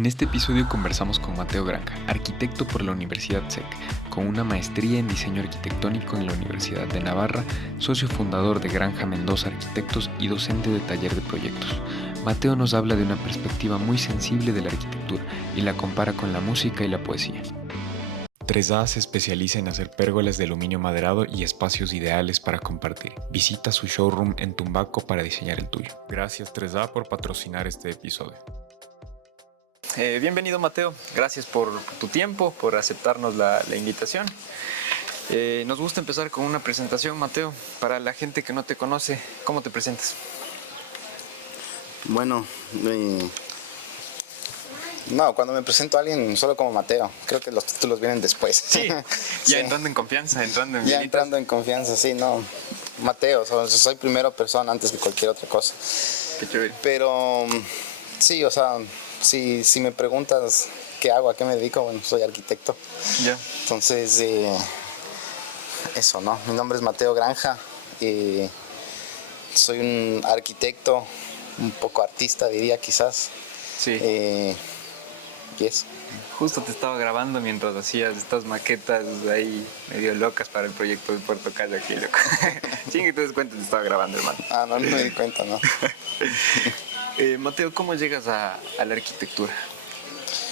En este episodio conversamos con Mateo Granja, arquitecto por la Universidad SEC, con una maestría en diseño arquitectónico en la Universidad de Navarra, socio fundador de Granja Mendoza Arquitectos y docente de taller de proyectos. Mateo nos habla de una perspectiva muy sensible de la arquitectura y la compara con la música y la poesía. 3A se especializa en hacer pérgolas de aluminio maderado y espacios ideales para compartir. Visita su showroom en Tumbaco para diseñar el tuyo. Gracias 3A por patrocinar este episodio. Bienvenido Mateo, gracias por tu tiempo, por aceptarnos la invitación. Nos gusta empezar con una presentación, Mateo. Para la gente que no te conoce, ¿cómo te presentas? Bueno, no, cuando me presento a alguien solo como Mateo, creo que los títulos vienen después. Sí, ya Sí. entrando en confianza, entrando en Ya militas. entrando en confianza, sí, no. Mateo, soy primera persona antes que cualquier otra cosa. Qué chévere. Pero sí, o sea, si me preguntas qué hago, a qué me dedico, bueno, soy arquitecto. Ya. Entonces, eso, ¿no? Mi nombre es Mateo Granja. Soy un arquitecto, un poco artista, diría quizás. Sí. Y eso. Justo te estaba grabando mientras hacías estas maquetas ahí medio locas para el proyecto de Puerto Calle aquí, loco. Sin que te des cuenta, te estaba grabando, hermano. Ah, no me di cuenta, ¿no? Mateo, ¿cómo llegas a la arquitectura?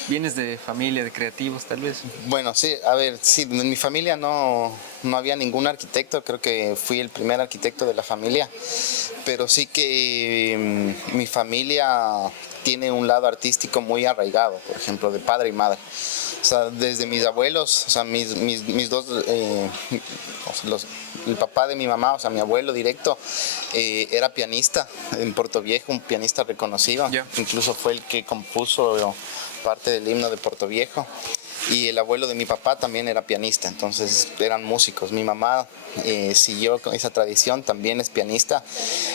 ¿Vienes de familia de creativos, tal vez? Bueno, sí, a ver, sí, en mi familia no había ningún arquitecto, creo que fui el primer arquitecto de la familia, pero sí que mi familia tiene un lado artístico muy arraigado, por ejemplo, de padre y madre. O sea, desde mis abuelos, o sea, mis dos, o sea, el papá de mi mamá, o sea, mi abuelo directo, era pianista en Puerto Viejo, un pianista reconocido. Yeah. Incluso fue el que compuso parte del himno de Puerto Viejo. Y el abuelo de mi papá también era pianista, entonces eran músicos. Mi mamá siguió con esa tradición, también es pianista.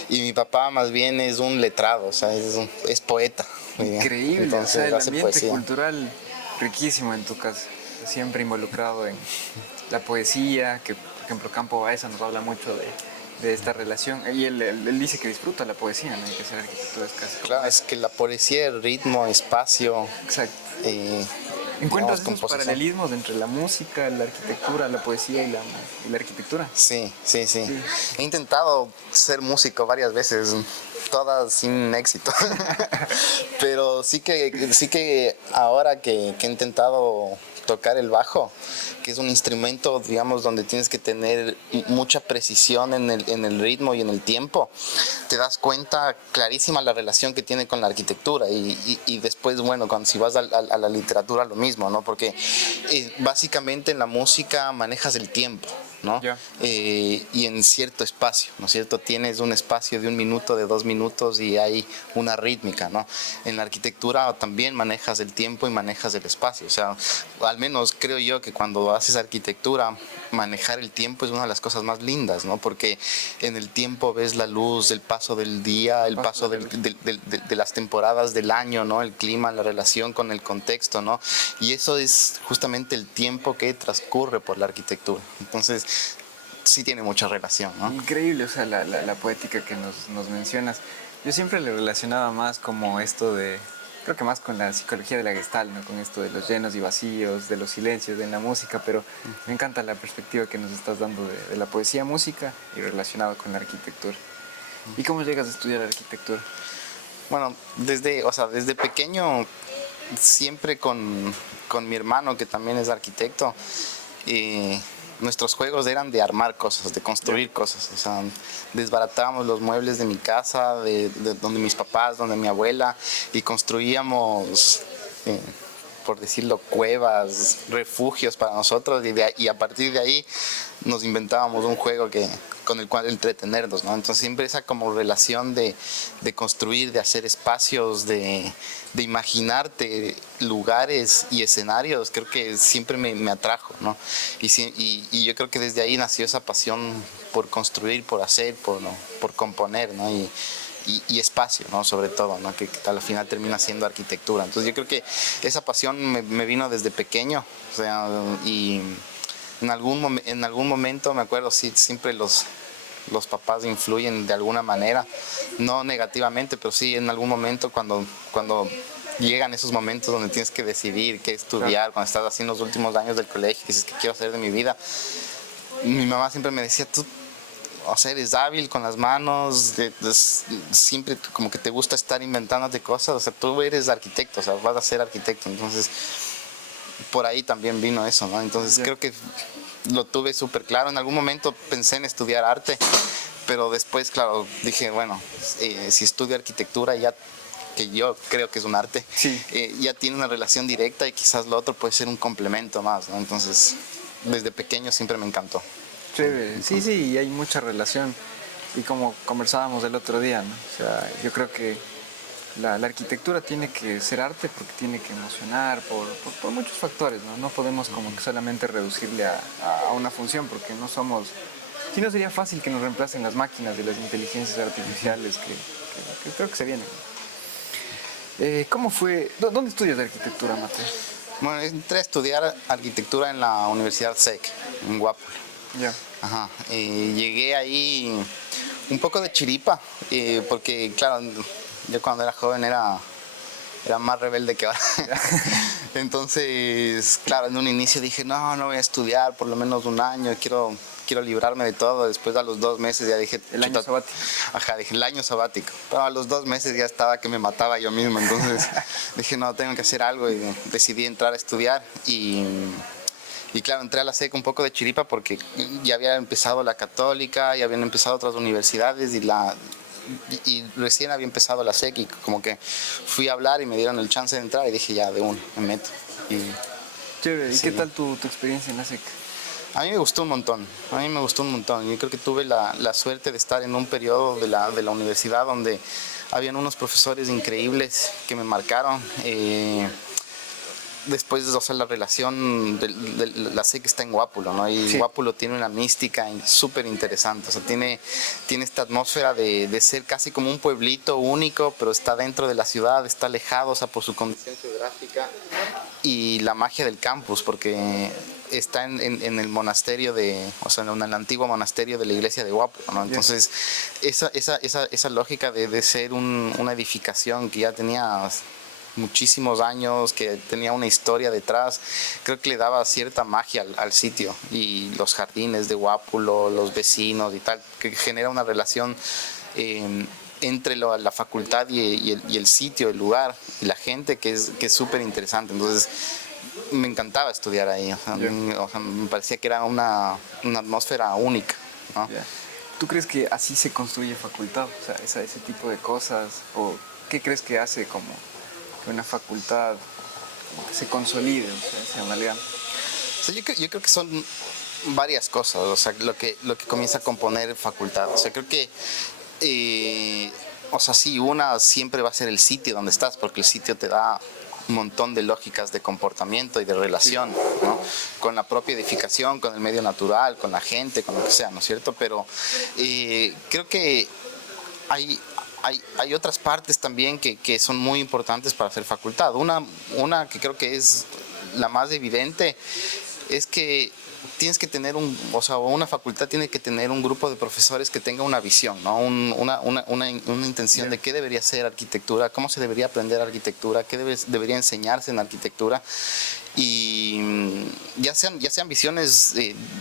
Y mi papá más bien es un letrado, o sea, es poeta. Increíble, Entonces, o sea, el hace ambiente poesía. cultural riquísimo en tu casa, siempre involucrado en la poesía, que por ejemplo Campo Baeza nos habla mucho de esta relación, y él dice que disfruta la poesía, no hay que hacer arquitectura escasa. Claro, es que la poesía, el ritmo, espacio. Exacto. eh, ¿Encuentras digamos, esos composición. paralelismos entre la música, la arquitectura, la poesía y la arquitectura? Sí. He intentado ser músico varias veces, todas sin éxito. Pero sí que ahora que he intentado tocar el bajo, que es un instrumento, digamos, donde tienes que tener mucha precisión en el ritmo y en el tiempo, te das cuenta clarísima la relación que tiene con la arquitectura y después, bueno, si vas a la literatura lo mismo, ¿no? Porque básicamente en la música manejas el tiempo, ¿no? Yeah. Y en cierto espacio, ¿no es cierto? Tienes un espacio de 1 minuto, de 2 minutos y hay una rítmica, ¿no? En la arquitectura también manejas el tiempo y manejas el espacio, o sea, al menos creo yo que cuando haces arquitectura, manejar el tiempo es una de las cosas más lindas, ¿no? Porque en el tiempo ves la luz, el paso del día, el paso de las temporadas del año, ¿no? El clima, la relación con el contexto, ¿no? Y eso es justamente el tiempo que transcurre por la arquitectura. Entonces, sí tiene mucha relación, ¿no? Increíble, o sea, la poética que nos mencionas. Yo siempre le relacionaba más como esto de, creo que más con la psicología de la Gestalt, ¿no? Con esto de los llenos y vacíos, de los silencios en la música, pero me encanta la perspectiva que nos estás dando de la poesía, música y relacionado con la arquitectura. ¿Y cómo llegas a estudiar arquitectura? Bueno, desde pequeño, siempre con mi hermano, que también es arquitecto, nuestros juegos eran de armar cosas, de construir cosas. O sea, desbaratábamos los muebles de mi casa, de donde mis papás, donde mi abuela, y construíamos, por decirlo, cuevas, refugios para nosotros, y a partir de ahí nos inventábamos un juego con el cual entretenernos, ¿no? Entonces siempre esa como relación de construir, de hacer espacios, de imaginarte lugares y escenarios, creo que siempre me atrajo, ¿no? Y yo creo que desde ahí nació esa pasión por construir, por hacer, por componer, ¿no? Y espacio, ¿no? Sobre todo, ¿no? Que al final termina siendo arquitectura. Entonces yo creo que esa pasión me vino desde pequeño, o sea, y en algún momento me acuerdo, sí, siempre los papás influyen de alguna manera, no negativamente, pero sí en algún momento cuando llegan esos momentos donde tienes que decidir qué estudiar, cuando estás así en los últimos años del colegio, dices, ¿qué quiero hacer de mi vida? Mi mamá siempre me decía, tú, o sea, eres hábil con las manos, siempre como que te gusta estar inventándote cosas, o sea, tú eres arquitecto, o sea, vas a ser arquitecto, entonces por ahí también vino eso, ¿no? Entonces creo que lo tuve súper claro. En algún momento pensé en estudiar arte, pero después, claro, dije, bueno, si estudio arquitectura ya, que yo creo que es un arte, Sí. Ya tiene una relación directa y quizás lo otro puede ser un complemento más, ¿no? Entonces, desde pequeño siempre me encantó. Chévere. Sí, sí, y hay mucha relación. Y como conversábamos el otro día, ¿no? O sea, yo creo que la arquitectura tiene que ser arte porque tiene que emocionar por muchos factores, ¿no? No podemos como que solamente reducirle a una función porque no somos... Si no sería fácil que nos reemplacen las máquinas de las inteligencias artificiales que creo que se vienen. ¿Cómo fue? ¿Dónde estudias de arquitectura, Mateo? Bueno, entré a estudiar arquitectura en la Universidad SEC, en Guápulo. Ya. Ajá. Llegué ahí un poco de chiripa, porque claro, yo cuando era joven era más rebelde que ahora. Entonces, claro, en un inicio dije, no voy a estudiar por lo menos un año, quiero librarme de todo. Después a los 2 meses ya dije... El año sabático. Ajá, dije el año sabático. Pero a los 2 meses ya estaba que me mataba yo mismo. Entonces dije, no, tengo que hacer algo y decidí entrar a estudiar. Y claro, entré a la SEC un poco de chiripa porque ya había empezado la Católica, ya habían empezado otras universidades y recién había empezado la SEC y como que fui a hablar y me dieron el chance de entrar y dije, ya, de uno, me meto. Chévere. ¿Y sí. qué tal tu experiencia en la SEC? A mí me gustó un montón, Yo creo que tuve la suerte de estar en un periodo de la universidad donde habían unos profesores increíbles que me marcaron. Después, o sea, la relación de la SEC está en Guápulo, ¿no? Y sí. Guápulo tiene una mística súper interesante, o sea, tiene esta atmósfera de ser casi como un pueblito único, pero está dentro de la ciudad, está alejado, o sea, por su condición geográfica, y la magia del campus, porque está en el monasterio o sea, en el antiguo monasterio de la iglesia de Guápulo, ¿no? Entonces, esa lógica de ser una edificación que ya tenía muchísimos años, que tenía una historia detrás, creo que le daba cierta magia al sitio, y los jardines de Guápulo, los vecinos y tal, que genera una relación entre la facultad y el sitio, el lugar y la gente que es súper interesante. Entonces me encantaba estudiar ahí, o sea, me parecía que era una atmósfera única, ¿no? ¿Tú crees que así se construye facultad? O sea, ese tipo de cosas, ¿o qué crees que hace como que una facultad que se consolide, o sea, se amalgame? O sea, yo creo que son varias cosas, o sea, lo que comienza a componer facultad. O sea, creo que o sea, sí, una siempre va a ser el sitio donde estás, porque el sitio te da un montón de lógicas de comportamiento y de relación, ¿no? Con la propia edificación, con el medio natural, con la gente, con lo que sea, ¿no es cierto? Pero creo que hay otras partes también que son muy importantes para hacer facultad. Una que creo que es la más evidente es que tienes que tener una facultad tiene que tener un grupo de profesores que tenga una visión, ¿no? Una intención de qué debería ser arquitectura, cómo se debería aprender arquitectura, qué debería enseñarse en arquitectura. Y ya sean visiones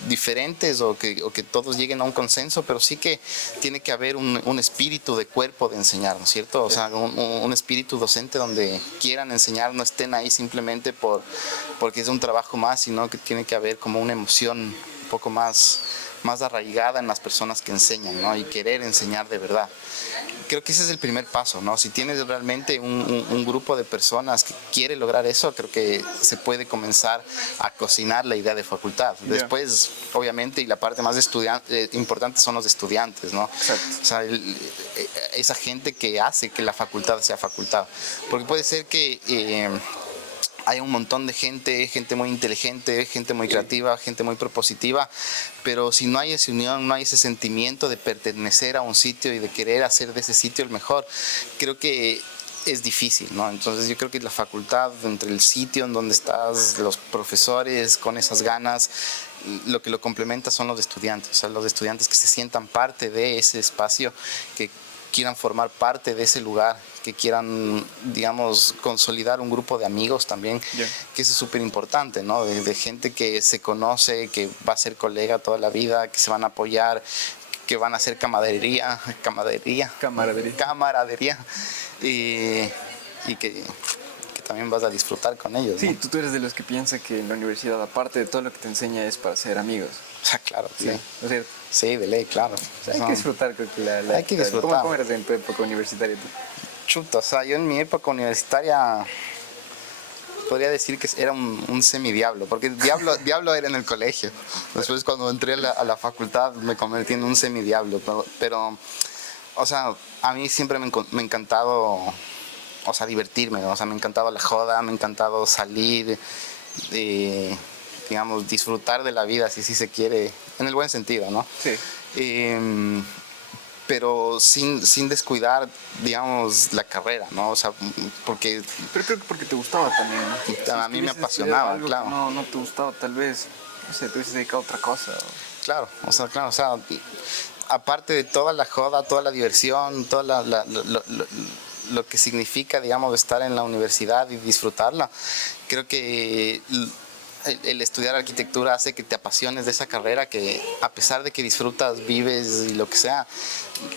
diferentes o que todos lleguen a un consenso, pero sí que tiene que haber un espíritu de cuerpo de enseñar, ¿no es cierto? O sea, un espíritu docente donde quieran enseñar, no estén ahí simplemente porque es un trabajo más, sino que tiene que haber como una emoción un poco más arraigada en las personas que enseñan, ¿no? Y querer enseñar de verdad. Creo que ese es el primer paso, ¿no? Si tienes realmente un grupo de personas que quiere lograr eso, creo que se puede comenzar a cocinar la idea de facultad. Después, obviamente, y la parte más importante son los estudiantes, ¿no? Exacto. O sea, esa gente que hace que la facultad sea facultad. Porque puede ser que hay un montón de gente muy inteligente, gente muy creativa, gente muy propositiva, pero si no hay esa unión, no hay ese sentimiento de pertenecer a un sitio y de querer hacer de ese sitio el mejor, creo que es difícil, ¿no? Entonces yo creo que la facultad, entre el sitio en donde estás, los profesores con esas ganas, lo que lo complementa son los estudiantes, o sea, los estudiantes que se sientan parte de ese espacio, que quieran formar parte de ese lugar, que quieran, digamos, consolidar un grupo de amigos también, que eso es súper importante, ¿no? De gente que se conoce, que va a ser colega toda la vida, que se van a apoyar, que van a hacer camaradería y que también vas a disfrutar con ellos, sí, ¿no? tú eres de los que piensa que en la universidad, aparte de todo lo que te enseña, es para ser amigos. O sea, claro, sí. ¿No es cierto? Sí, de ley, claro. O sea, hay que disfrutar, creo que hay que disfrutar. ¿Cómo eras en tu época universitaria tú? Chuta, o sea, yo en mi época universitaria podría decir que era un semidiablo, porque diablo era en el colegio. Después cuando entré a la facultad me convertí en un semidiablo, pero o sea, a mí siempre me ha encantado, o sea, divertirme, o sea, me ha encantado la joda, me ha encantado salir, digamos, disfrutar de la vida, si sí se quiere, en el buen sentido, ¿no? Sí. Pero sin descuidar, digamos, la carrera, ¿no? O sea, porque... Pero creo que porque te gustaba también, ¿no? Si a mí me apasionaba, claro. No te gustaba, tal vez, no sé, te hubieses dedicado a otra cosa. Claro, o sea, aparte de toda la joda, toda la diversión, toda lo que significa, digamos, estar en la universidad y disfrutarla, creo que el estudiar arquitectura hace que te apasiones de esa carrera, que a pesar de que disfrutas, vives y lo que sea,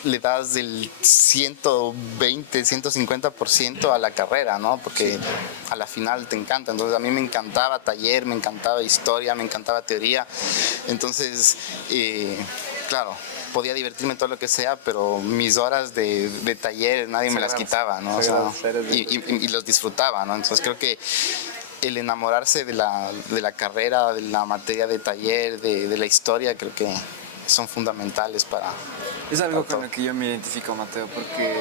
le das del 120, 150% a la carrera, ¿no? Porque a la final te encanta. Entonces a mí me encantaba taller, me encantaba historia, me encantaba teoría. Entonces, claro, podía divertirme en todo lo que sea, pero mis horas de taller nadie me las quitaba, ¿no? O sea, y los disfrutaba, ¿no? Entonces creo que el enamorarse de la carrera, de la materia de taller, de la historia, creo que son fundamentales para... Es algo con lo que yo me identifico, Mateo, porque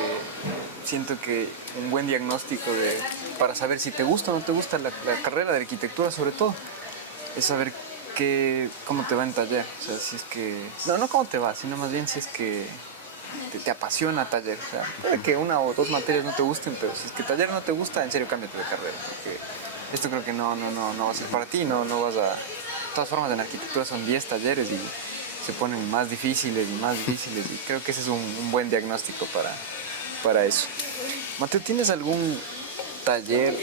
siento que un buen diagnóstico para saber si te gusta o no te gusta la carrera de arquitectura, sobre todo, es saber cómo te va en taller. O sea, si es que... No cómo te va, sino más bien si es que te apasiona taller. O sea, puede que una o dos materias no te gusten, pero si es que taller no te gusta, en serio cámbiate de carrera, porque esto creo que no va a ser para ti, no vas a... De todas formas, en arquitectura son 10 talleres y se ponen más difíciles y creo que ese es un buen diagnóstico para eso. Mateo, ¿tienes algún taller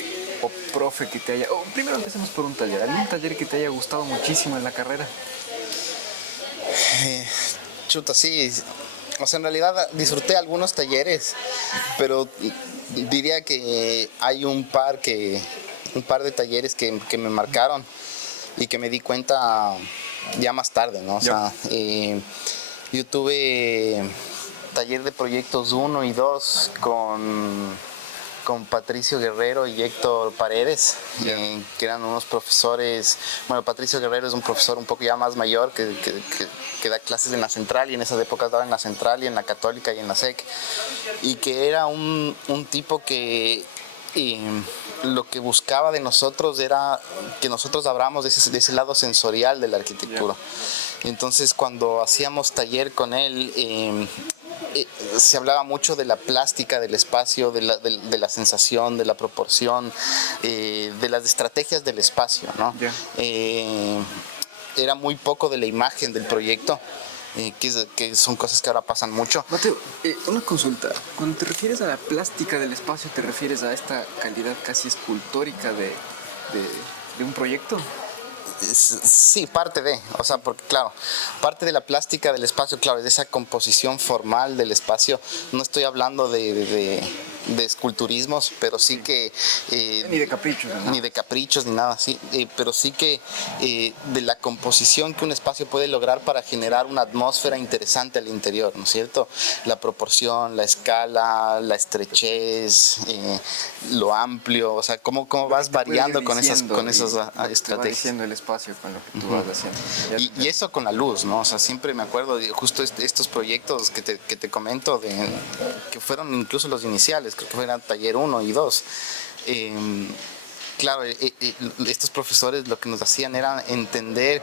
o profe que te haya... primero empecemos por un taller. ¿Algún taller que te haya gustado muchísimo en la carrera? Chuta, sí. O sea, en realidad disfruté algunos talleres, pero diría que hay un par de talleres que me marcaron y que me di cuenta ya más tarde, ¿no? O sea, yo tuve taller de proyectos 1 y 2 con Patricio Guerrero y Héctor Paredes, que eran unos profesores. Bueno, Patricio Guerrero es un profesor un poco ya más mayor que da clases en la Central, y en esas épocas daba en la Central y en la Católica y en la SEC, y que era un tipo que lo que buscaba de nosotros era que nosotros abramos de ese lado sensorial de la arquitectura. Entonces, cuando hacíamos taller con él, se hablaba mucho de la plástica del espacio, de la sensación, de la proporción, de las estrategias del espacio, ¿no? Era muy poco de la imagen del proyecto, que son cosas que ahora pasan mucho. Mateo, una consulta. Cuando te refieres a la plástica del espacio, ¿te refieres a esta calidad casi escultórica de un proyecto? Sí, parte de, o sea, porque claro, parte de la plástica del espacio, claro, es esa composición formal del espacio. No estoy hablando de esculturismos, pero sí que... ni de caprichos, ¿no? Ni de caprichos, ni nada así, pero sí que de la composición que un espacio puede lograr para generar una atmósfera interesante al interior, ¿no es cierto? La proporción, la escala, la estrechez, lo amplio, o sea, cómo vas variando con esas estrategias. El espacio con lo que tú vas haciendo. Y eso con la luz, ¿no? O sea, siempre me acuerdo de justo estos proyectos que te comento, que fueron incluso los iniciales, creo que fueran taller 1 y 2, claro, estos profesores lo que nos hacían era entender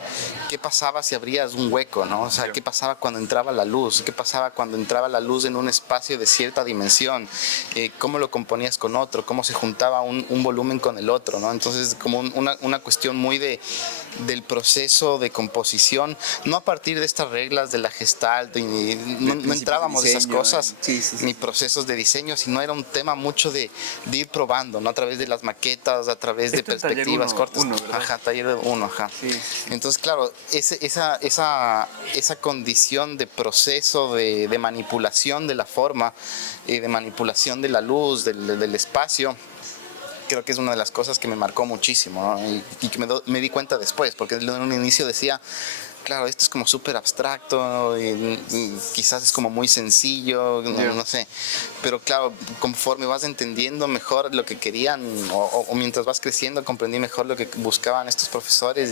qué pasaba si abrías un hueco, ¿no? O sea, qué pasaba cuando entraba la luz, qué pasaba cuando entraba la luz en un espacio de cierta dimensión, cómo lo componías con otro, cómo se juntaba un volumen con el otro, ¿no? Entonces, como una cuestión muy del proceso de composición, no a partir de estas reglas de la Gestalt, no entrábamos a esas cosas, ni procesos de diseño, sino era un tema mucho de ir probando, ¿no? A través de las maquetas, a través de perspectivas cortas. Ajá, taller 1, ajá. Sí. Entonces, claro, esa condición de proceso de manipulación de la forma, de manipulación de la luz, del espacio, creo que es una de las cosas que me marcó muchísimo, ¿no? Y que me di cuenta después, porque en un inicio decía, claro, esto es como súper abstracto, y quizás es como muy sencillo, no sé. Pero claro, conforme vas entendiendo mejor lo que querían, o mientras vas creciendo, comprendí mejor lo que buscaban estos profesores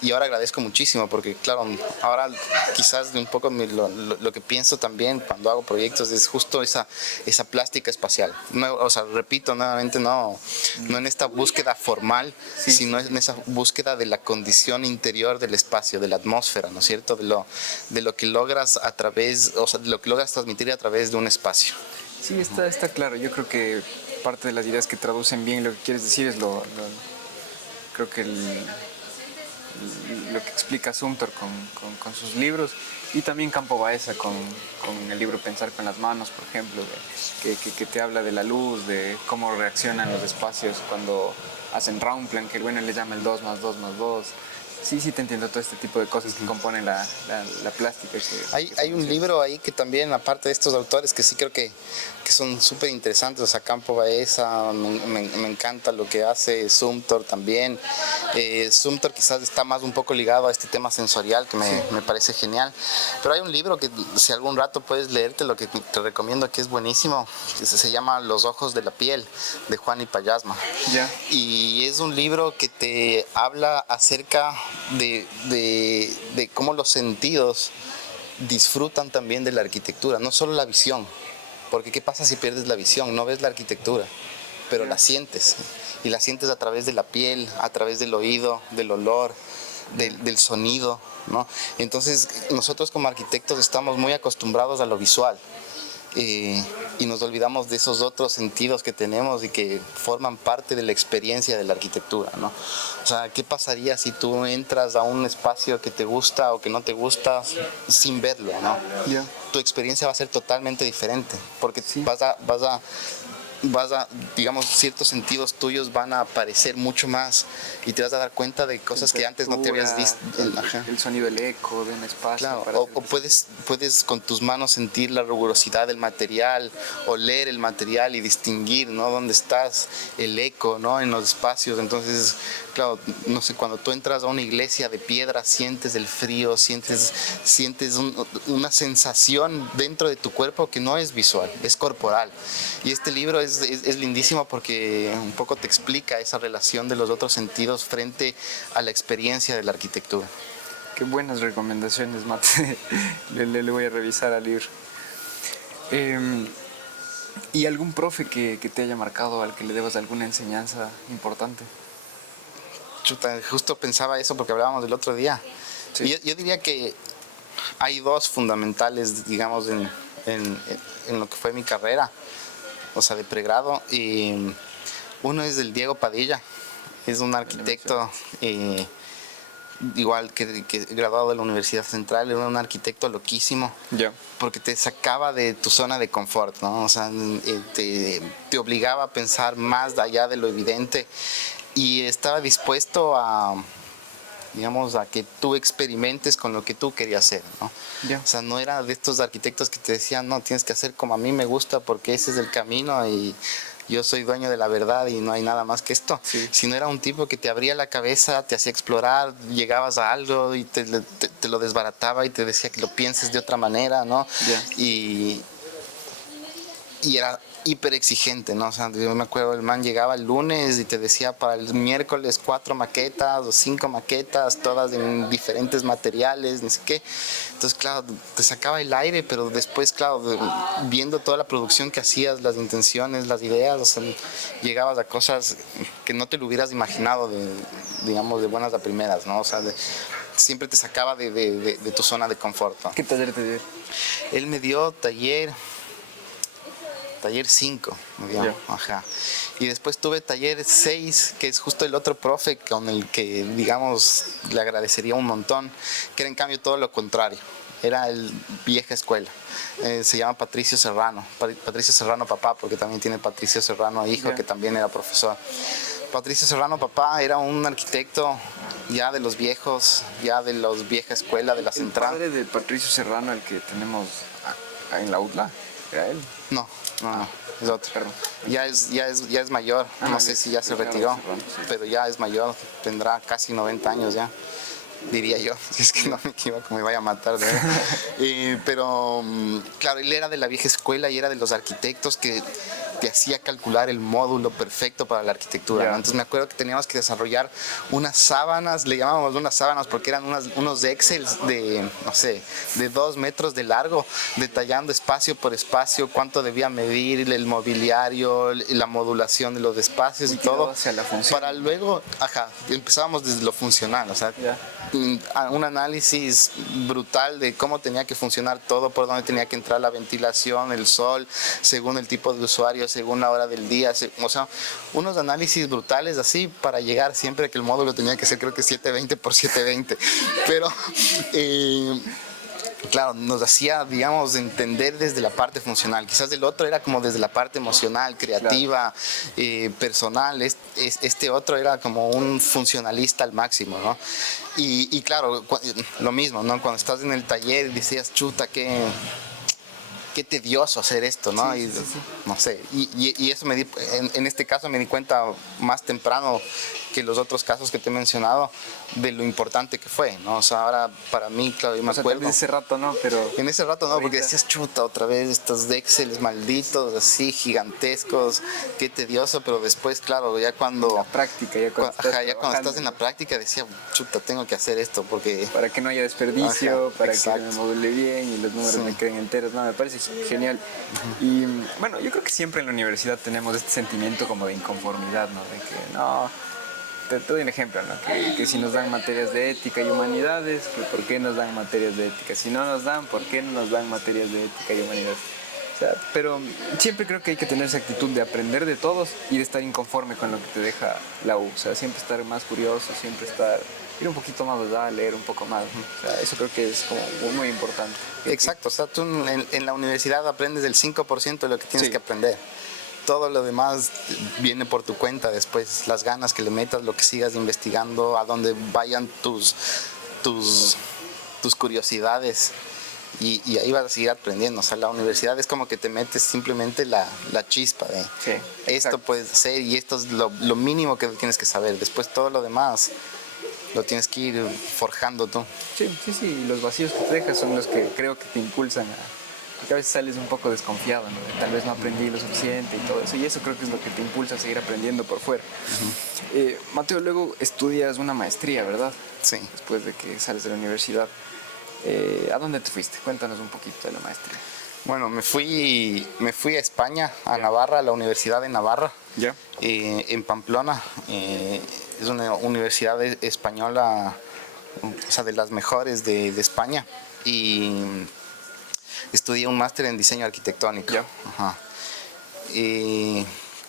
y ahora agradezco muchísimo porque, claro, ahora quizás un poco lo que pienso también cuando hago proyectos es justo esa plástica espacial. No, o sea, repito nuevamente, no en esta búsqueda formal, sino en esa búsqueda de la condición interior del espacio, de la atmósfera, ¿no es cierto? De lo que logras a través, o sea, de lo que logras transmitir a través de un espacio. Sí, está claro. Yo creo que parte de las ideas que traducen bien lo que quieres decir es creo que lo que explica Sumter con sus libros, y también Campo Baeza con el libro Pensar con las manos, por ejemplo, que te habla de la luz, de cómo reaccionan los espacios cuando hacen Raumplan, que el bueno le llama el 2 más 2 más 2. Sí, te entiendo todo este tipo de cosas que componen la plástica. Hay un libro ahí que también, aparte de estos autores, que sí creo que son súper interesantes. O sea, Campo Baeza, me encanta lo que hace Sumter también. Sumter quizás está más un poco ligado a este tema sensorial, que me parece genial. Pero hay un libro que si algún rato puedes leerte, lo que te recomiendo, que es buenísimo, que se llama Los ojos de la piel, de Juan Payasma. Y es un libro que te habla acerca de cómo los sentidos disfrutan también de la arquitectura, no solo la visión, porque ¿qué pasa si pierdes la visión? No ves la arquitectura, pero la sientes, y la sientes a través de la piel, a través del oído, del olor, del sonido, ¿no? Entonces nosotros como arquitectos estamos muy acostumbrados a lo visual, y nos olvidamos de esos otros sentidos que tenemos y que forman parte de la experiencia de la arquitectura, ¿no? O sea, ¿qué pasaría si tú entras a un espacio que te gusta o que no te gusta sin verlo, ¿no? Tu experiencia va a ser totalmente diferente, porque vas a, digamos, ciertos sentidos tuyos van a aparecer mucho más y te vas a dar cuenta de cosas que antes no te habías visto. El sonido, el eco de un espacio. Claro, o puedes con tus manos sentir la rigurosidad del material, oler el material y distinguir, ¿no? Dónde estás, el eco, ¿no? En los espacios. Entonces, claro, no sé, cuando tú entras a una iglesia de piedra, sientes el frío, sientes una sensación dentro de tu cuerpo que no es visual, es corporal. Y este libro es lindísimo porque un poco te explica esa relación de los otros sentidos frente a la experiencia de la arquitectura. Qué buenas recomendaciones, Mate. le voy a revisar al libro. ¿Y algún profe que te haya marcado, al que le debas alguna enseñanza importante? Chuta, justo pensaba eso porque hablábamos del otro día. Sí. Yo diría que hay dos fundamentales, digamos, en lo que fue mi carrera, o sea, de pregrado. Y uno es el Diego Padilla, es un arquitecto igual que graduado de la Universidad Central, era un arquitecto loquísimo, porque te sacaba de tu zona de confort, ¿no? O sea, te obligaba a pensar más allá de lo evidente y estaba dispuesto a, digamos, a que tú experimentes con lo que tú querías hacer, ¿no? O sea, no era de estos arquitectos que te decían, no, tienes que hacer como a mí me gusta porque ese es el camino y yo soy dueño de la verdad y no hay nada más que esto. Sino era un tipo que te abría la cabeza, te hacía explorar, llegabas a algo y te lo desbarataba y te decía que lo pienses de otra manera, ¿no? Y y era hiper exigente, ¿no? O sea, yo me acuerdo, el man llegaba el lunes y te decía para el miércoles 4 maquetas o 5 maquetas, todas en diferentes materiales, ni sé qué. Entonces, claro, te sacaba el aire, pero después, claro, viendo toda la producción que hacías, las intenciones, las ideas, o sea, llegabas a cosas que no te lo hubieras imaginado, digamos, de buenas a primeras, ¿no? O sea, siempre te sacaba de tu zona de confort, ¿no? ¿Qué taller te dio? Él me dio taller 5, me dio, ajá. Y después tuve taller 6, que es justo el otro profe con el que, digamos, le agradecería un montón, que era en cambio todo lo contrario. Era el vieja escuela. Se llama Patricio Serrano. Patricio Serrano papá, porque también tiene Patricio Serrano hijo, que también era profesor. Patricio Serrano papá era un arquitecto ya de los viejos, ya de los vieja escuela, de la central. ¿El padre de Patricio Serrano, el que tenemos en la UTLA? ¿Era él? No, es otro. Perdón. Ya es mayor, no sé si ya se retiró, pero ya es mayor, tendrá casi 90 años ya, diría yo, si es que no me equivoco, me vaya a matar. Pero claro, él era de la vieja escuela y era de los arquitectos que te hacía calcular el módulo perfecto para la arquitectura, ¿no? Entonces me acuerdo que teníamos que desarrollar unas sábanas, le llamábamos unas sábanas porque eran unos Excels de, no sé, de 2 metros de largo, detallando espacio por espacio, cuánto debía medir el mobiliario, la modulación de los espacios y todo, hacia la función. Para luego, empezábamos desde lo funcional, o sea, un análisis brutal de cómo tenía que funcionar todo, por dónde tenía que entrar la ventilación, el sol, según el tipo de usuario, según la hora del día, o sea, unos análisis brutales así para llegar siempre que el módulo tenía que ser, creo que 720 por 720, pero claro, nos hacía, digamos, entender desde la parte funcional. Quizás el otro era como desde la parte emocional, creativa, personal. Este otro era como un funcionalista al máximo, ¿no? Y claro, lo mismo, ¿no? Cuando estás en el taller decías, chuta, qué tedioso hacer esto, ¿no? Sí. No sé, y eso en este caso me di cuenta más temprano que los otros casos que te he mencionado de lo importante que fue, ¿no? O sea, ahora para mí, claro, yo me acuerdo. En ese rato no, pero... En ese rato no, porque decías, chuta, otra vez estos Excel malditos, así, gigantescos, qué tedioso, pero después, claro, ya cuando... La práctica, ya cuando estás en la práctica, decía, chuta, tengo que hacer esto, porque... Para que no haya desperdicio, para exacto. que me module bien y los números me queden enteros, no, me parece genial. Y bueno, yo creo que siempre en la universidad tenemos este sentimiento como de inconformidad, ¿no? De que no... Te doy un ejemplo, ¿no? Que si nos dan materias de ética y humanidades, que ¿por qué nos dan materias de ética? Si no nos dan, ¿por qué no nos dan materias de ética y humanidades? O sea, pero siempre creo que hay que tener esa actitud de aprender de todos y de estar inconforme con lo que te deja la U. O sea, siempre estar más curioso, siempre ir un poquito más allá, leer un poco más. O sea, eso creo que es como muy importante. Exacto, o sea, tú en la universidad aprendes el 5% de lo que tienes que aprender. Todo lo demás viene por tu cuenta después, las ganas que le metas, lo que sigas investigando, a dónde vayan tus curiosidades y ahí vas a seguir aprendiendo. O sea, la universidad es como que te metes simplemente la chispa de esto puedes hacer y esto es lo mínimo que tienes que saber. Después todo lo demás lo tienes que ir forjando tú. Sí, los vacíos que te dejas son los que creo que te impulsan porque a veces sales un poco desconfiado, ¿no? Tal vez no aprendí lo suficiente y todo eso, y eso creo que es lo que te impulsa a seguir aprendiendo por fuera. Mateo, luego estudias una maestría, ¿verdad? Sí. Después de que sales de la universidad. ¿A dónde te fuiste? Cuéntanos un poquito de la maestría. Bueno, me fui a España, a Navarra, a la Universidad de Navarra, en Pamplona. Es una universidad española, o sea, de las mejores de España. Y estudié un máster en diseño arquitectónico.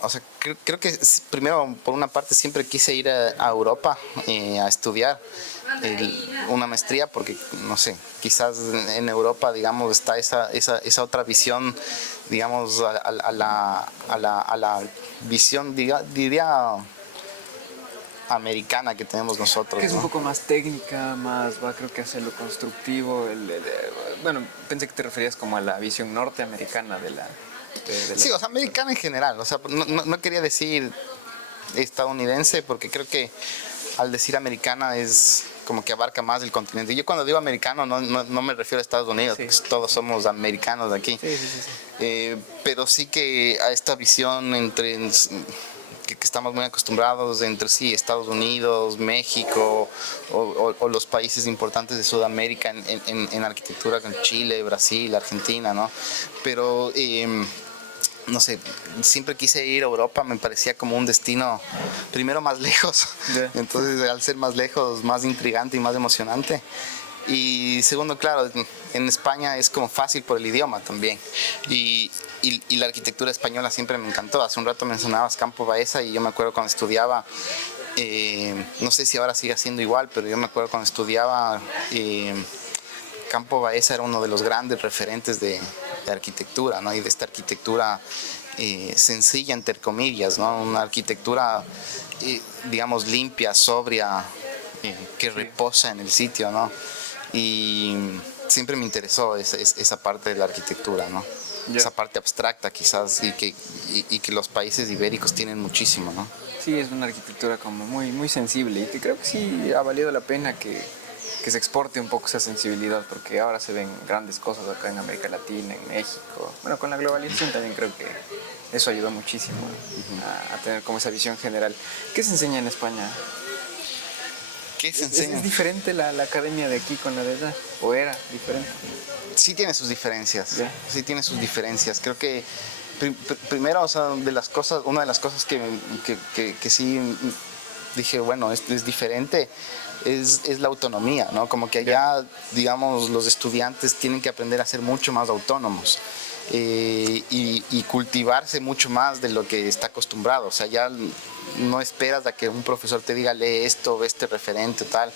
O sea, creo que primero, por una parte, siempre quise ir a Europa a estudiar una maestría, porque, no sé, quizás en Europa, digamos, está esa otra visión, digamos, a la visión, diría, americana que tenemos nosotros. Que es un poco más técnica, creo que hacia lo constructivo. Bueno, pensé que te referías como a la visión norteamericana de la... Sí, o sea, americana en general. O sea, no quería decir estadounidense, porque creo que al decir americana es como que abarca más el continente. Yo cuando digo americano no me refiero a Estados Unidos, porque todos somos americanos aquí. Pero sí que a esta visión que estamos muy acostumbrados entre sí, Estados Unidos, México o los países importantes de Sudamérica en arquitectura, con Chile, Brasil, Argentina, ¿no? Pero no sé, siempre quise ir a Europa, me parecía como un destino, primero más lejos, entonces al ser más lejos, más intrigante y más emocionante. Y segundo, claro, en España es como fácil por el idioma también. Y la arquitectura española siempre me encantó. Hace un rato mencionabas Campo Baeza y yo me acuerdo cuando estudiaba, no sé si ahora sigue siendo igual, pero yo me acuerdo cuando estudiaba, Campo Baeza era uno de los grandes referentes de arquitectura, ¿no? Y de esta arquitectura sencilla, entre comillas, ¿no? Una arquitectura, digamos, limpia, sobria, que reposa en el sitio, ¿no? Y siempre me interesó esa parte de la arquitectura, ¿no? Yeah. Esa parte abstracta quizás y que los países ibéricos tienen muchísimo, ¿no? Sí, es una arquitectura como muy sensible y que creo que sí ha valido la pena que se exporte un poco esa sensibilidad, porque ahora se ven grandes cosas acá en América Latina, en México. Bueno, con la globalización también creo que eso ayudó muchísimo a tener como esa visión general. ¿Qué se enseña en España? ¿Qué se enseña? ¿Es diferente la academia de aquí con la de allá? ¿O era diferente? Sí tiene sus diferencias, ¿yeah? Sí tiene sus diferencias. Creo que primero, o sea, una de las cosas que sí dije, bueno, es diferente, es la autonomía, ¿no? Como que allá, digamos, los estudiantes tienen que aprender a ser mucho más autónomos. Y cultivarse mucho más de lo que está acostumbrado. O sea, ya no esperas a que un profesor te diga lee esto, ve este referente o tal.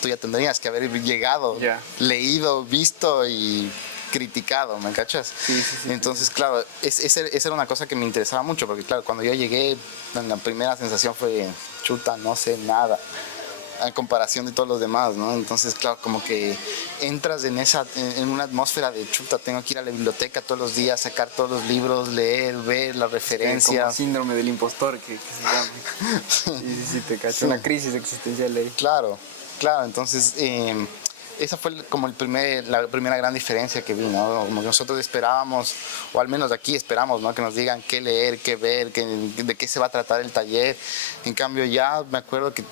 Tú ya tendrías que haber llegado, leído, visto y criticado, ¿me cachas? Sí, Entonces, claro, esa era una cosa que me interesaba mucho, porque claro, cuando yo llegué, la primera sensación fue, chuta, no sé nada en comparación de todos los demás, ¿no? Entonces, claro, como que entras en una atmósfera de chuta, tengo que ir a la biblioteca todos los días, sacar todos los libros, leer, ver las referencias. Como síndrome del impostor que se llama. Sí, te cacho. Una crisis existencial ahí. Claro, entonces esa fue como la primera gran diferencia que vi, ¿no? Como nosotros esperábamos, o al menos aquí esperamos, ¿no? Que nos digan qué leer, qué ver, de qué se va a tratar el taller. En cambio ya me acuerdo que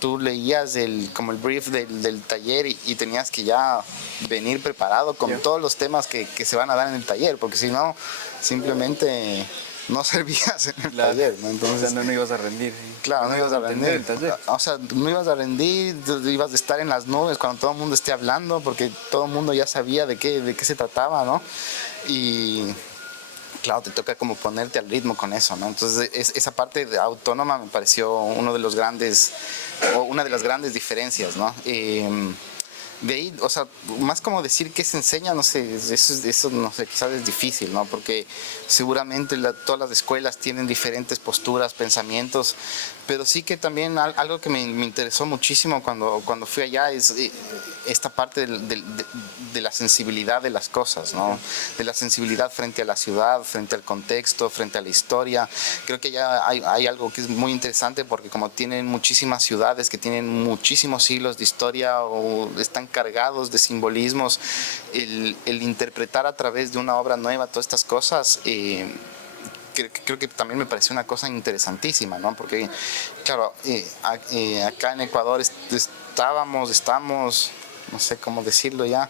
tú leías como el brief del taller y tenías que ya venir preparado con todos los temas que se van a dar en el taller, porque si no, simplemente no servías en el taller, ¿no? Entonces, o sea, no ibas a rendir. ¿Sí? Claro, no ibas a rendir. O sea, no ibas a rendir, ibas a estar en las nubes cuando todo el mundo esté hablando, porque todo el mundo ya sabía de qué se trataba, ¿no? Y claro, te toca como ponerte al ritmo con eso, ¿no? Entonces, esa parte de autónoma me pareció una de las grandes diferencias, ¿no? De ahí, o sea, más como decir qué se enseña, no sé, eso no sé, quizás es difícil, ¿no? Porque seguramente todas las escuelas tienen diferentes posturas, pensamientos, pero sí que también algo que me interesó muchísimo cuando fui allá es esta parte de la sensibilidad de las cosas, ¿no? De la sensibilidad frente a la ciudad, frente al contexto, frente a la historia. Creo que ya hay algo que es muy interesante porque como tienen muchísimas ciudades que tienen muchísimos siglos de historia o están cargados de simbolismos, el interpretar a través de una obra nueva todas estas cosas, creo que también me pareció una cosa interesantísima, ¿no? Porque, claro, acá en Ecuador estamos, no sé cómo decirlo ya,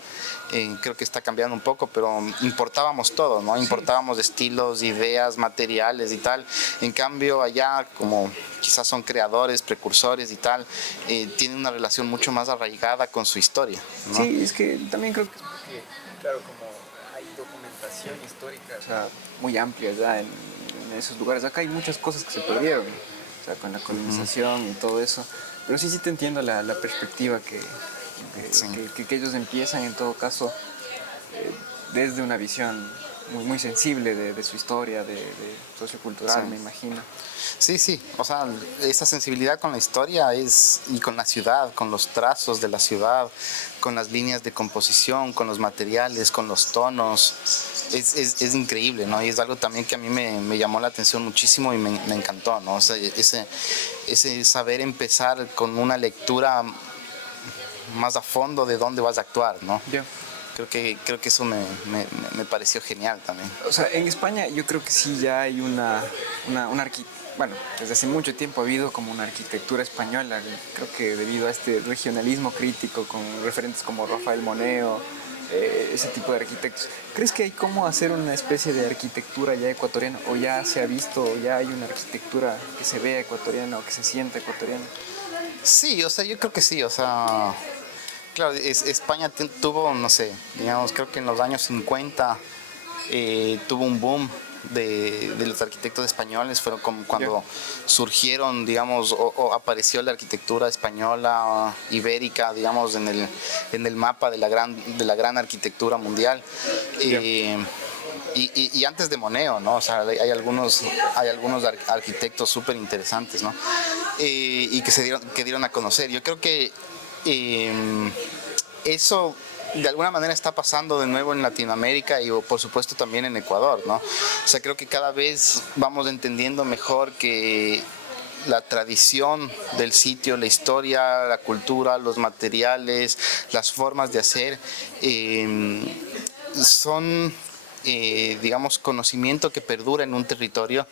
creo que está cambiando un poco, pero importábamos todo, ¿no? Importábamos estilos, ideas, materiales y tal. En cambio, allá, como quizás son creadores, precursores y tal, tienen una relación mucho más arraigada con su historia, ¿no? Sí, es que también creo que es porque, claro, como hay documentación histórica, o sea, muy amplia ya en esos lugares. Acá hay muchas cosas que se perdieron, o sea, con la colonización y todo eso. Pero sí te entiendo la perspectiva que ellos empiezan, en todo caso, desde una visión muy sensible de su historia, de sociocultural, me imagino. Sí, o sea, esa sensibilidad con la historia y con la ciudad, con los trazos de la ciudad, con las líneas de composición, con los materiales, con los tonos, es increíble, ¿no? Y es algo también que a mí me llamó la atención muchísimo y me encantó, ¿no? O sea, ese saber empezar con una lectura más a fondo de dónde vas a actuar, ¿no? Yeah. Creo que eso me pareció genial también. O sea, en España yo creo que sí ya hay bueno, desde hace mucho tiempo ha habido como una arquitectura española, creo que debido a este regionalismo crítico con referentes como Rafael Moneo, ese tipo de arquitectos. ¿Crees que hay cómo hacer una especie de arquitectura ya ecuatoriana? ¿O ya se ha visto, o ya hay una arquitectura que se vea ecuatoriana o que se sienta ecuatoriana? Sí, o sea, yo creo que sí, o sea, claro, España tuvo, no sé, digamos, creo que en los años 50 tuvo un boom de los arquitectos españoles, fueron como cuando surgieron, digamos, o apareció la arquitectura española, ibérica, digamos, en el mapa de la gran arquitectura mundial. Y antes de Moneo, ¿no? O sea, hay algunos arquitectos súper interesantes, ¿no? Y que dieron a conocer. Yo creo que eso de alguna manera está pasando de nuevo en Latinoamérica y por supuesto también en Ecuador, ¿no? O sea, creo que cada vez vamos entendiendo mejor que la tradición del sitio, la historia, la cultura, los materiales, las formas de hacer, son digamos, conocimiento que perdura en un territorio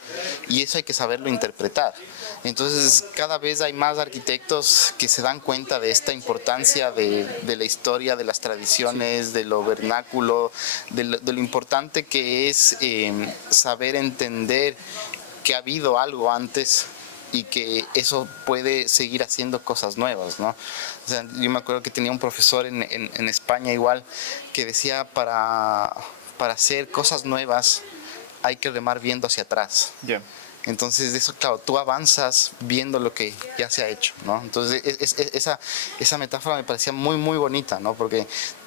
y eso hay que saberlo interpretar. Entonces, cada vez hay más arquitectos que se dan cuenta de esta importancia de la historia, de las tradiciones, de lo vernáculo, de lo importante que es saber entender que ha habido algo antes y que eso puede seguir haciendo cosas nuevas, ¿no? O sea, yo me acuerdo que tenía un profesor en España igual que decía para hacer cosas nuevas hay que remar viendo hacia atrás. Yeah. Entonces, eso, claro, tú avanzas viendo lo que ya se ha hecho, ¿no? Entonces, esa metáfora me parecía muy, muy bonita, ¿no? Porque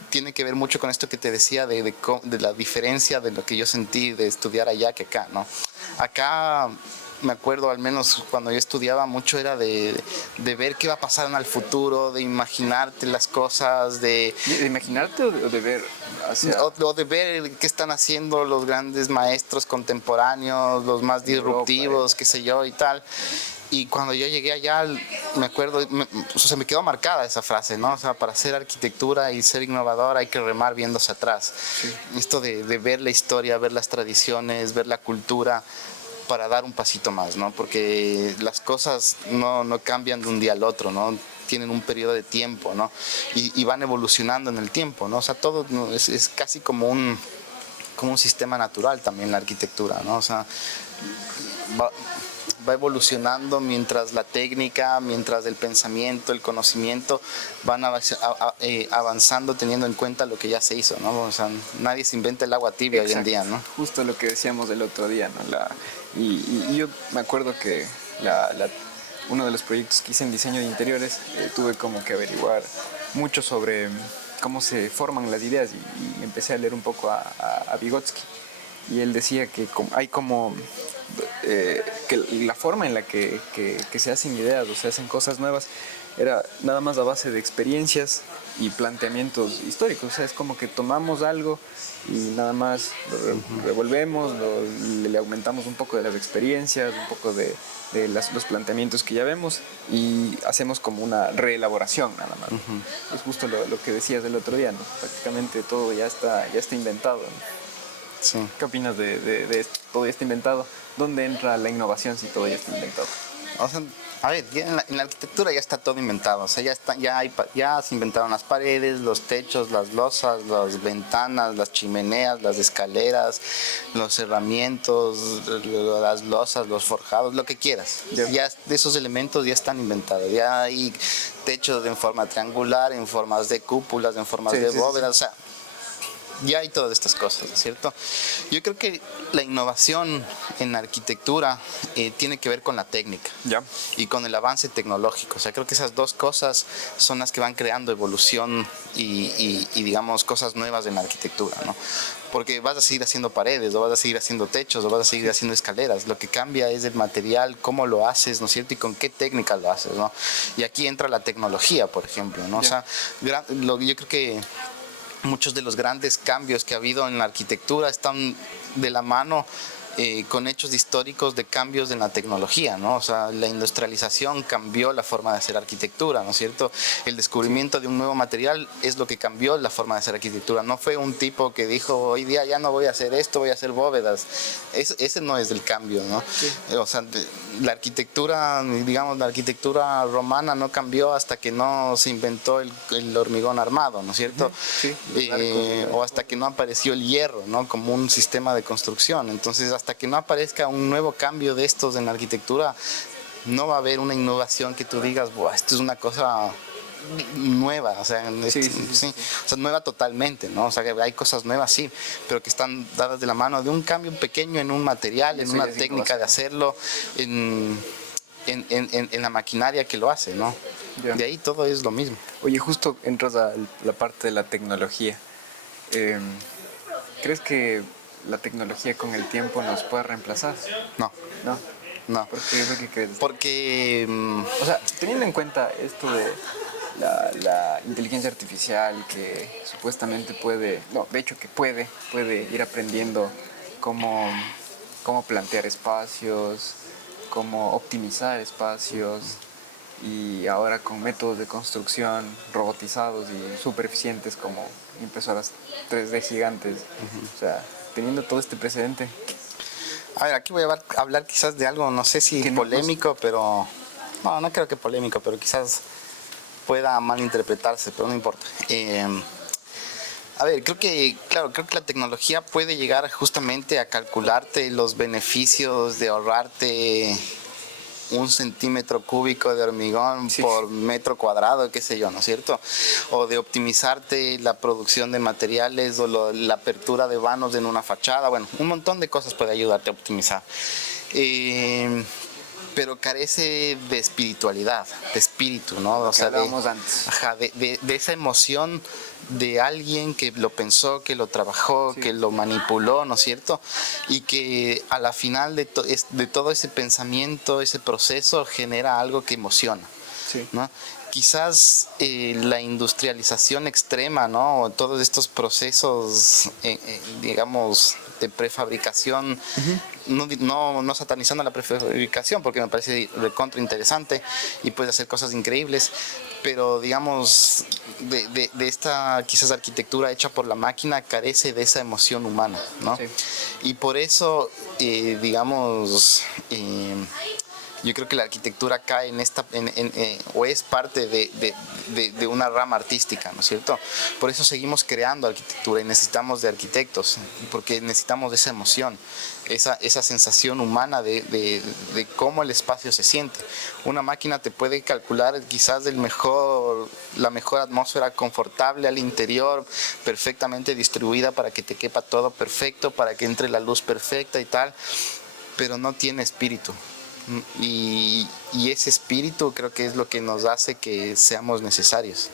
tiene que ver mucho con esto que te decía de la diferencia de lo que yo sentí de estudiar allá que acá, ¿no? Acá me acuerdo, al menos cuando yo estudiaba mucho, era de ver qué va a pasar en el futuro, de imaginarte las cosas, ¿De imaginarte o de ver? O de ver qué están haciendo los grandes maestros contemporáneos, los más disruptivos, qué sé yo y tal. Y cuando yo llegué allá, me acuerdo, o sea, me quedó marcada esa frase, ¿no? O sea, para hacer arquitectura y ser innovador hay que remar viéndose atrás. Sí. Esto de ver la historia, ver las tradiciones, ver la cultura, para dar un pasito más, ¿no? Porque las cosas no cambian de un día al otro, ¿no? Tienen un periodo de tiempo, ¿no? Y van evolucionando en el tiempo, ¿no? O sea, todo es casi como un sistema natural también la arquitectura, ¿no? O sea, va evolucionando mientras la técnica, mientras el pensamiento, el conocimiento van avanzando teniendo en cuenta lo que ya se hizo, ¿no? O sea, nadie se inventa el agua tibia. Exacto. Hoy en día, ¿no? Justo lo que decíamos el otro día, ¿no? Y yo me acuerdo que uno de los proyectos que hice en diseño de interiores, tuve como que averiguar mucho sobre cómo se forman las ideas y empecé a leer un poco a Vygotsky. Y él decía que hay como que la forma en la que se hacen ideas o se hacen cosas nuevas era nada más a base de experiencias y planteamientos históricos. O sea, es como que tomamos algo y nada más lo revolvemos, le aumentamos un poco de las experiencias, un poco de los planteamientos que ya vemos y hacemos como una reelaboración nada más. Es justo lo que decías el otro día, ¿no? Prácticamente todo ya está inventado, ¿no? Sí. ¿Qué opinas de todo ya está inventado? ¿Dónde entra la innovación si todo ya está inventado? O sea, a ver, en la arquitectura ya está todo inventado. O sea, ya se inventaron las paredes, los techos, las losas, las ventanas, las chimeneas, las escaleras, los cerramientos, las losas, los forjados, lo que quieras. Ya de esos elementos ya están inventados. Ya hay techos en forma triangular, en formas de cúpulas, en formas de bóvedas. Sí. O sea, ya hay todas estas cosas, ¿cierto? Yo creo que la innovación en la arquitectura tiene que ver con la técnica y con el avance tecnológico. O sea, creo que esas dos cosas son las que van creando evolución y digamos, cosas nuevas en la arquitectura, ¿no? Porque vas a seguir haciendo paredes, o vas a seguir haciendo techos, o vas a seguir haciendo escaleras. Lo que cambia es el material, cómo lo haces, ¿no es cierto? Y con qué técnica lo haces, ¿no? Y aquí entra la tecnología, por ejemplo, ¿no? O sea, yo creo que muchos de los grandes cambios que ha habido en la arquitectura están de la mano con hechos históricos de cambios en la tecnología, ¿no? O sea, la industrialización cambió la forma de hacer arquitectura, ¿no es cierto? El descubrimiento de un nuevo material es lo que cambió la forma de hacer arquitectura. No fue un tipo que dijo, hoy día ya no voy a hacer esto, voy a hacer bóvedas. Ese no es el cambio, ¿no? Sí. O sea, la arquitectura, digamos, la arquitectura romana no cambió hasta que no se inventó el hormigón armado, ¿no es cierto? Sí, o hasta que no apareció el hierro, ¿no? Como un sistema de construcción. Entonces, hasta que no aparezca un nuevo cambio de estos en la arquitectura, no va a haber una innovación que tú digas, esto es una cosa nueva, o sea, o sea, nueva totalmente, ¿no? O sea, que hay cosas nuevas, sí, pero que están dadas de la mano de un cambio pequeño en un material, en una técnica de hacerlo, en la maquinaria que lo hace, ¿no? Yeah. De ahí todo es lo mismo. Oye, justo entras a la parte de la tecnología. ¿Crees que la tecnología con el tiempo nos puede reemplazar? No. ¿No? No. ¿Por qué es lo que crees? Porque... o sea, teniendo en cuenta esto de la inteligencia artificial que supuestamente puede... No, de hecho que puede ir aprendiendo cómo plantear espacios, cómo optimizar espacios, y ahora con métodos de construcción robotizados y súper eficientes como impresoras 3D gigantes. O sea, teniendo todo este precedente. A ver, aquí voy a hablar quizás de algo, no sé si polémico, pero... No creo que polémico, pero quizás pueda malinterpretarse, pero no importa. A ver, creo que la tecnología puede llegar justamente a calcularte los beneficios de ahorrarte 1 centímetro cúbico de hormigón por metro cuadrado, qué sé yo, ¿no es cierto? O de optimizarte la producción de materiales o la apertura de vanos en una fachada. Bueno, un montón de cosas puede ayudarte a optimizar. Pero carece de espiritualidad, de espíritu, ¿no? O sea, antes. De esa emoción de alguien que lo pensó, que lo trabajó, que lo manipuló, ¿no es cierto? Y que a la final de todo ese pensamiento, ese proceso, genera algo que emociona, ¿no? Quizás la industrialización extrema, ¿no? Todos estos procesos, digamos, de prefabricación, no satanizando la prefabricación, porque me parece recontra interesante y puede hacer cosas increíbles, pero digamos, de esta quizás arquitectura hecha por la máquina carece de esa emoción humana, ¿no? Sí. Y por eso, digamos... yo creo que la arquitectura cae o es parte de una rama artística, ¿no es cierto? Por eso seguimos creando arquitectura y necesitamos de arquitectos, porque necesitamos de esa emoción, esa sensación humana de cómo el espacio se siente. Una máquina te puede calcular quizás la mejor atmósfera confortable al interior, perfectamente distribuida para que te quepa todo perfecto, para que entre la luz perfecta y tal, pero no tiene espíritu. Y ese espíritu creo que es lo que nos hace que seamos necesarios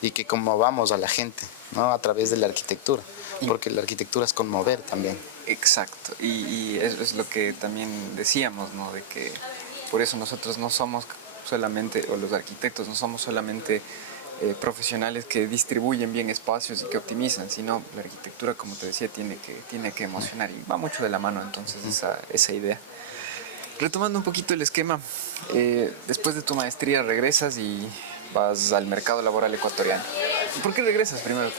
y que conmovamos a la gente, ¿no? A través de la arquitectura, porque la arquitectura es conmover también. Exacto, y eso es lo que también decíamos, ¿no? De que por eso nosotros no somos solamente, o los arquitectos no somos solamente profesionales que distribuyen bien espacios y que optimizan, sino la arquitectura, como te decía, tiene que emocionar, y va mucho de la mano entonces esa idea. Retomando un poquito el esquema, después de tu maestría regresas y vas al mercado laboral ecuatoriano. ¿Por qué regresas primero?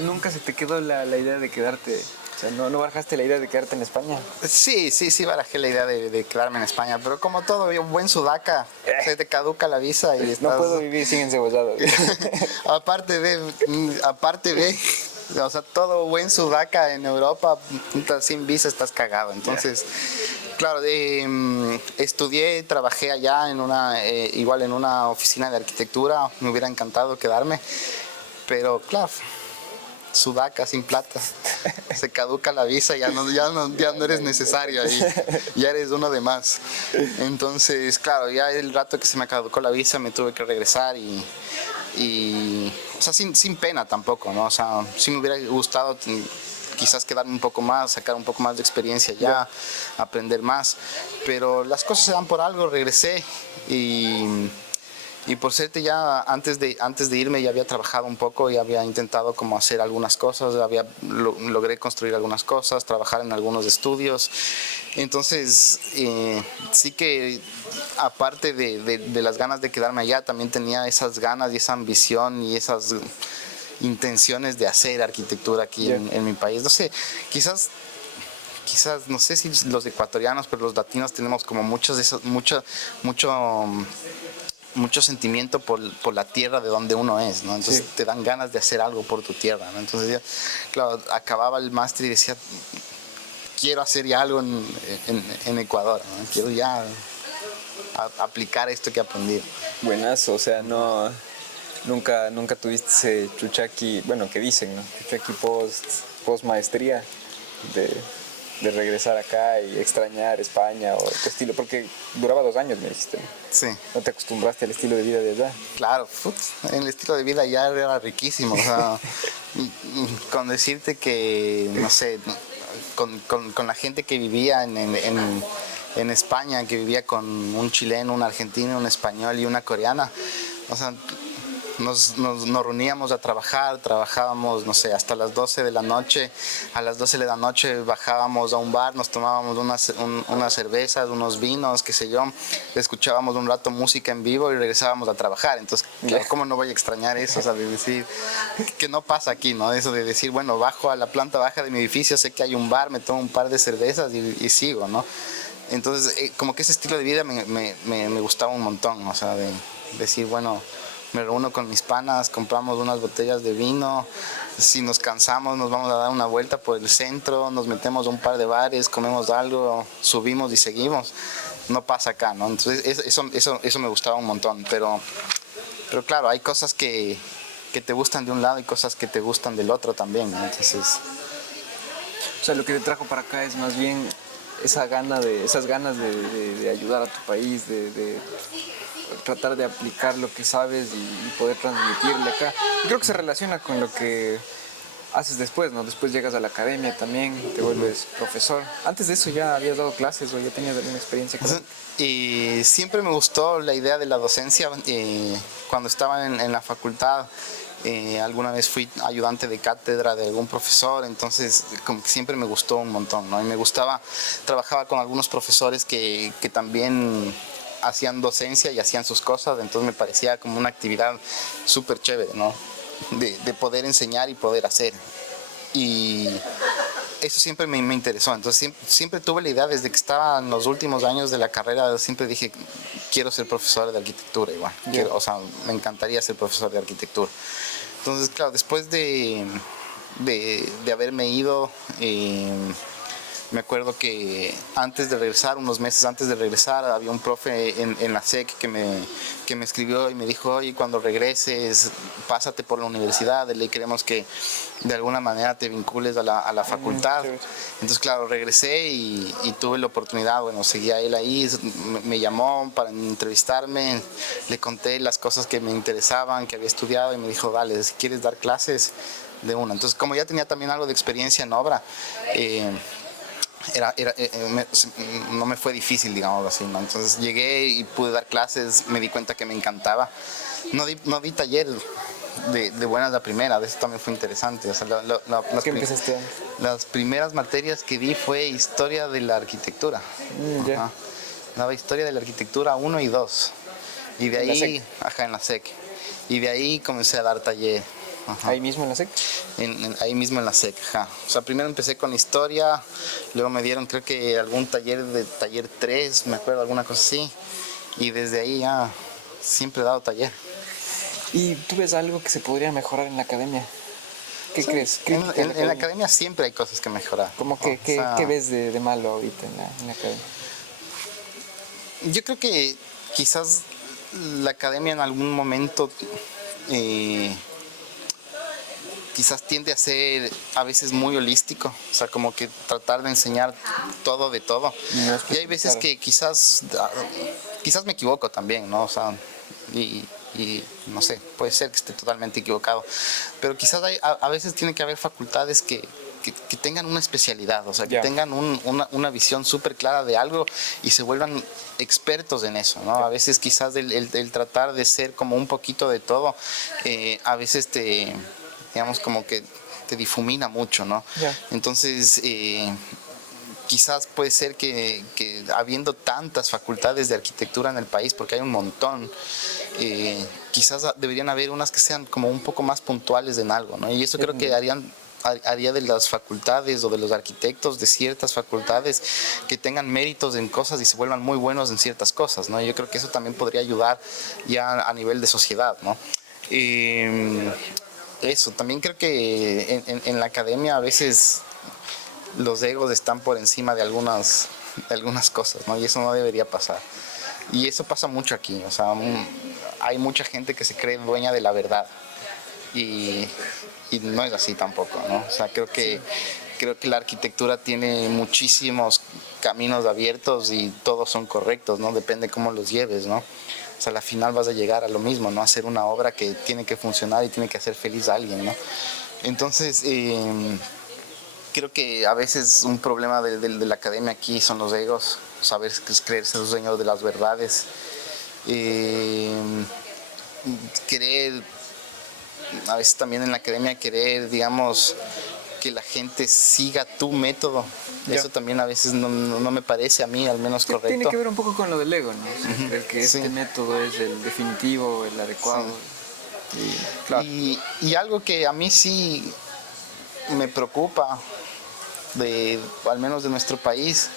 ¿Nunca se te quedó la idea de quedarte? O sea, ¿no barajaste la idea de quedarte en España? Sí, barajé la idea de quedarme en España, pero como todo un buen sudaca, se te caduca la visa y no puedo vivir sin encebollado. aparte de, o sea, todo buen sudaca en Europa, sin visa estás cagado, entonces... Claro, estudié, trabajé allá igual en una oficina de arquitectura, me hubiera encantado quedarme, pero claro, sudaca sin plata, se caduca la visa, ya no eres necesario ahí, ya eres uno de más. Entonces, claro, ya el rato que se me caducó la visa me tuve que regresar y o sea, sin pena tampoco, ¿no? O sea, sí me hubiera gustado quizás quedarme un poco más, sacar un poco más de experiencia ya, aprender más, pero las cosas se dan por algo, regresé y Y por suerte ya antes de irme ya había trabajado un poco y había intentado como hacer algunas cosas, logré construir algunas cosas, trabajar en algunos estudios. Entonces, sí que aparte de las ganas de quedarme allá, también tenía esas ganas y esa ambición y esas intenciones de hacer arquitectura aquí en mi país. No sé, quizás, no sé si los ecuatorianos, pero los latinos tenemos como muchos de esos, mucho sentimiento por la tierra de donde uno es, ¿no? Entonces te dan ganas de hacer algo por tu tierra, ¿no? Entonces ya, claro, acababa el máster y decía, quiero hacer ya algo en Ecuador, ¿no? Quiero ya aplicar esto que he aprendido. Buenazo, o sea, no, nunca tuviste ese chuchaqui, bueno, que dicen, ¿no? Chuchaqui post maestría de regresar acá y extrañar España o tu estilo, porque duraba 2 años, me dijiste, ¿no? Sí. ¿No te acostumbraste al estilo de vida de allá? Claro, el estilo de vida ya era riquísimo, o sea, con decirte que, no sé, con la gente que vivía en España, que vivía con un chileno, un argentino, un español y una coreana, o sea, nos reuníamos a trabajábamos, no sé, hasta las 12 de la noche. A las 12 de la noche bajábamos a un bar, nos tomábamos unas cervezas, unos vinos, qué sé yo, escuchábamos un rato música en vivo y regresábamos a trabajar. Entonces, claro, ¿cómo no voy a extrañar eso? O sea, de decir, que no pasa aquí, ¿no? Eso de decir, bueno, bajo a la planta baja de mi edificio, sé que hay un bar, me tomo un par de cervezas y sigo, ¿no? Entonces, como que ese estilo de vida me gustaba un montón, o sea, de decir, bueno, me reúno con mis panas, compramos unas botellas de vino, si nos cansamos nos vamos a dar una vuelta por el centro, nos metemos a un par de bares, comemos algo, subimos y seguimos. No pasa acá, ¿no? Entonces eso me gustaba un montón, pero claro, hay cosas que te gustan de un lado y cosas que te gustan del otro también, ¿no? Entonces... O sea, lo que te trajo para acá es más bien esas ganas de ayudar a tu país, de tratar de aplicar lo que sabes y poder transmitirle acá. Y creo que se relaciona con lo que haces después, ¿no? Después llegas a la academia también, te vuelves profesor. Antes de eso ya habías dado clases o ya tenías alguna experiencia con eso. Y siempre me gustó la idea de la docencia. Cuando estaba en la facultad, alguna vez fui ayudante de cátedra de algún profesor, entonces como que siempre me gustó un montón, ¿no? Y me gustaba, trabajaba con algunos profesores que también hacían docencia y hacían sus cosas, entonces me parecía como una actividad súper chévere, ¿no? De poder enseñar y poder hacer. Y eso siempre me interesó, entonces siempre tuve la idea, desde que estaba en los últimos años de la carrera, siempre dije, quiero ser profesor de arquitectura igual, o sea, me encantaría ser profesor de arquitectura. Entonces, claro, después de haberme ido, me acuerdo que antes de regresar, unos meses antes de regresar, había un profe en la SEC que me escribió y me dijo, oye, cuando regreses, pásate por la universidad, le queremos que de alguna manera te vincules a la facultad. Entonces, claro, regresé y tuve la oportunidad, bueno, seguía él ahí, me llamó para entrevistarme, le conté las cosas que me interesaban, que había estudiado y me dijo, dale, si quieres dar clases, de una. Entonces, como ya tenía también algo de experiencia en obra, no me fue difícil, digamos así, ¿no? Entonces llegué y pude dar clases, me di cuenta que me encantaba. No di taller de buenas a primera, de eso también fue interesante. O sea, ¿Qué empezaste? las primeras materias que di fue historia de la arquitectura. Ya. Daba historia de la arquitectura 1 y 2. Y de ahí, en la SEC. Y de ahí comencé a dar taller. Ajá. ¿Ahí mismo en la SEC? Ahí mismo en la SEC, ajá. O sea, primero empecé con historia, luego me dieron creo que algún taller 3, me acuerdo, alguna cosa así. Y desde ahí ya siempre he dado taller. ¿Y tú ves algo que se podría mejorar en la academia? ¿Qué crees? En la academia siempre hay cosas que mejorar. ¿Cómo que, ¿qué ves de malo ahorita en la academia? Yo creo que quizás la academia en algún momento... quizás tiende a ser a veces muy holístico, o sea, como que tratar de enseñar todo de todo. Y hay veces que quizás me equivoco también, ¿no? O sea, y no sé, puede ser que esté totalmente equivocado, pero quizás a veces tiene que haber facultades que que tengan una especialidad, o sea, que Ya. tengan una visión súper clara de algo y se vuelvan expertos en eso, ¿no? A veces quizás el tratar de ser como un poquito de todo, a veces digamos, como que te difumina mucho, ¿no? Ya. Entonces, quizás puede ser que habiendo tantas facultades de arquitectura en el país, porque hay un montón, quizás deberían haber unas que sean como un poco más puntuales en algo, ¿no? Y eso creo que haría de las facultades o de los arquitectos de ciertas facultades que tengan méritos en cosas y se vuelvan muy buenos en ciertas cosas, ¿no? Yo creo que eso también podría ayudar ya a nivel de sociedad, ¿no? Eso, también creo que en la academia a veces los egos están por encima de algunas cosas, ¿no? Y eso no debería pasar. Y eso pasa mucho aquí, o sea, hay mucha gente que se cree dueña de la verdad y no es así tampoco, ¿no? O sea, creo que la arquitectura tiene muchísimos caminos abiertos y todos son correctos, ¿no? Depende cómo los lleves, ¿no? O sea, al final vas a llegar a lo mismo, ¿no? A hacer una obra que tiene que funcionar y tiene que hacer feliz a alguien, ¿no? Entonces, creo que a veces un problema de la academia aquí son los egos, saber creerse los dueños de las verdades, querer, a veces también en la academia querer, digamos, que la gente siga tu método. Ya. Eso también a veces no me parece a mí al menos correcto. Tiene que ver un poco con lo del ego, ¿no? O sea, creer que este Sí. método es el definitivo, el adecuado. Sí. Y, claro. Y algo que a mí sí me preocupa, al menos de nuestro país,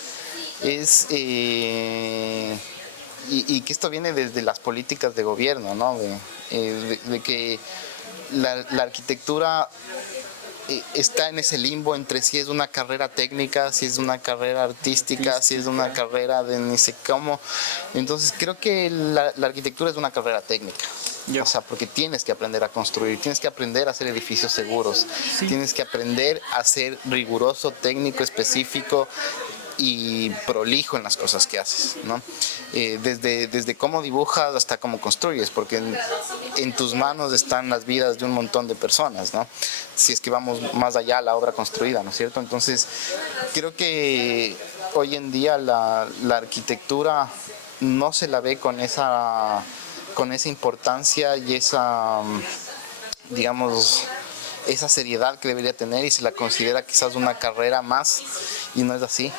es, y que esto viene desde las políticas de gobierno, ¿no? De que la arquitectura está en ese limbo entre si es una carrera técnica, si es una carrera artística, si es una carrera de ni sé cómo. Entonces creo que la arquitectura es una carrera técnica. Ya. O sea, porque tienes que aprender a construir, tienes que aprender a hacer edificios seguros, Sí. tienes que aprender a ser riguroso, técnico, específico y prolijo en las cosas que haces, ¿no? Desde cómo dibujas hasta cómo construyes, porque en tus manos están las vidas de un montón de personas, ¿no? Si es que vamos más allá a la obra construida, ¿no es cierto? Entonces, creo que hoy en día la arquitectura no se la ve con esa importancia y esa, digamos, esa seriedad que debería tener, y se la considera quizás una carrera más, y no es así.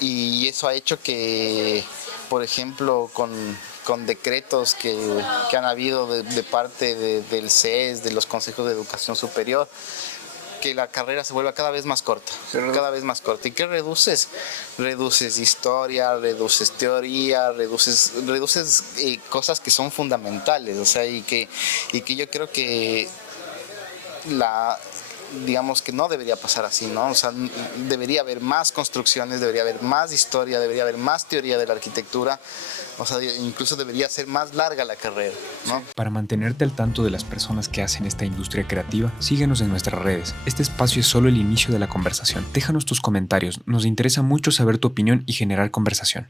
Y eso ha hecho que, por ejemplo, con decretos que han habido de parte del CES, de los consejos de educación superior, que la carrera se vuelva cada vez más corta, cada vez más corta. ¿Y qué reduces? Reduces historia, reduces teoría, reduces cosas que son fundamentales, o sea, y que yo creo que digamos que no debería pasar así, ¿no? O sea, debería haber más construcciones, debería haber más historia, debería haber más teoría de la arquitectura, o sea, incluso debería ser más larga la carrera, ¿no? Para mantenerte al tanto de las personas que hacen esta industria creativa, síguenos en nuestras redes. Este espacio es solo el inicio de la conversación. Déjanos tus comentarios, nos interesa mucho saber tu opinión y generar conversación.